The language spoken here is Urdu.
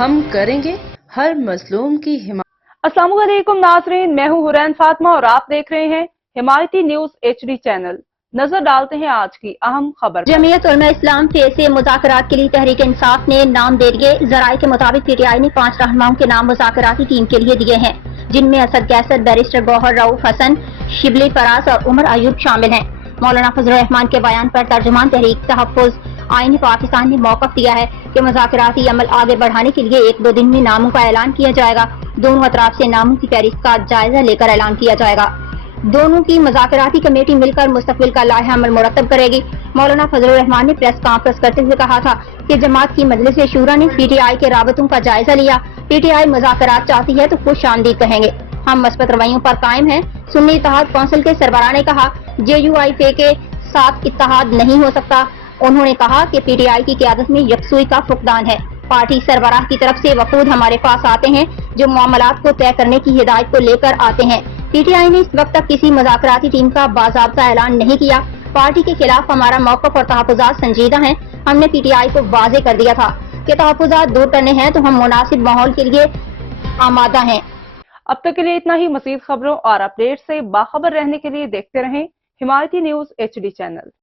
ہم کریں گے ہر مظلوم کی حمایت۔ السلام علیکم ناظرین، میں ہوں حرین فاطمہ اور آپ دیکھ رہے ہیں حمایتی نیوز HD چینل۔ نظر ڈالتے ہیں آج کی اہم خبر۔ جمعیت علماء اسلام سے مذاکرات کے لیے تحریک انصاف نے نام دے دیے۔ ذرائع کے مطابق PTI نے 5 رہنماؤں کے نام مذاکراتی ٹیم کے لیے دیے ہیں، جن میں اسد قیصر، بیرسٹر گوہر رؤف حسن، شبلی فراز اور عمر ایوب شامل ہیں۔ مولانا فضل الرحمان کے بیان پر ترجمان تحریک تحفظ آئین پاکستان نے موقف دیا ہے کہ مذاکراتی عمل آگے بڑھانے کے لیے 1-2 دن میں ناموں کا اعلان کیا جائے گا۔ دونوں اطراف سے ناموں کی فہرست کا جائزہ لے کر اعلان کیا جائے گا۔ دونوں کی مذاکراتی کمیٹی مل کر مستقبل کا لائحہ عمل مرتب کرے گی۔ مولانا فضل الرحمان نے پریس کانفرنس کرتے ہوئے کہا تھا کہ جماعت کی مجلس شورا نے PTI کے رابطوں کا جائزہ لیا۔ PTI مذاکرات چاہتی ہے تو خوش آمدید کہیں گے۔ ہم مثبت رویوں پر قائم ہیں۔ سنی اتحاد کونسل کے سربراہ نے کہا JUIF کے ساتھ اتحاد نہیں ہو سکتا۔ انہوں نے کہا کہ PTI کی قیادت میں یکسوئی کا فقدان ہے۔ پارٹی سربراہ کی طرف سے وفود ہمارے پاس آتے ہیں جو معاملات کو طے کرنے کی ہدایت کو لے کر آتے ہیں۔ PTI نے اس وقت تک کسی مذاکراتی ٹیم کا باضابطہ اعلان نہیں کیا۔ پارٹی کے خلاف ہمارا موقف اور تحفظات سنجیدہ ہیں۔ ہم نے PTI کو واضح کر دیا تھا کہ تحفظات دور کرنے ہیں تو ہم مناسب ماحول کے لیے آمادہ ہیں۔ اب تک کے لیے اتنا ہی۔ مزید خبروں اور اپڈیٹ سے باخبر رہنے کے لیے دیکھتے رہیں حمایتی نیوز HD چینل۔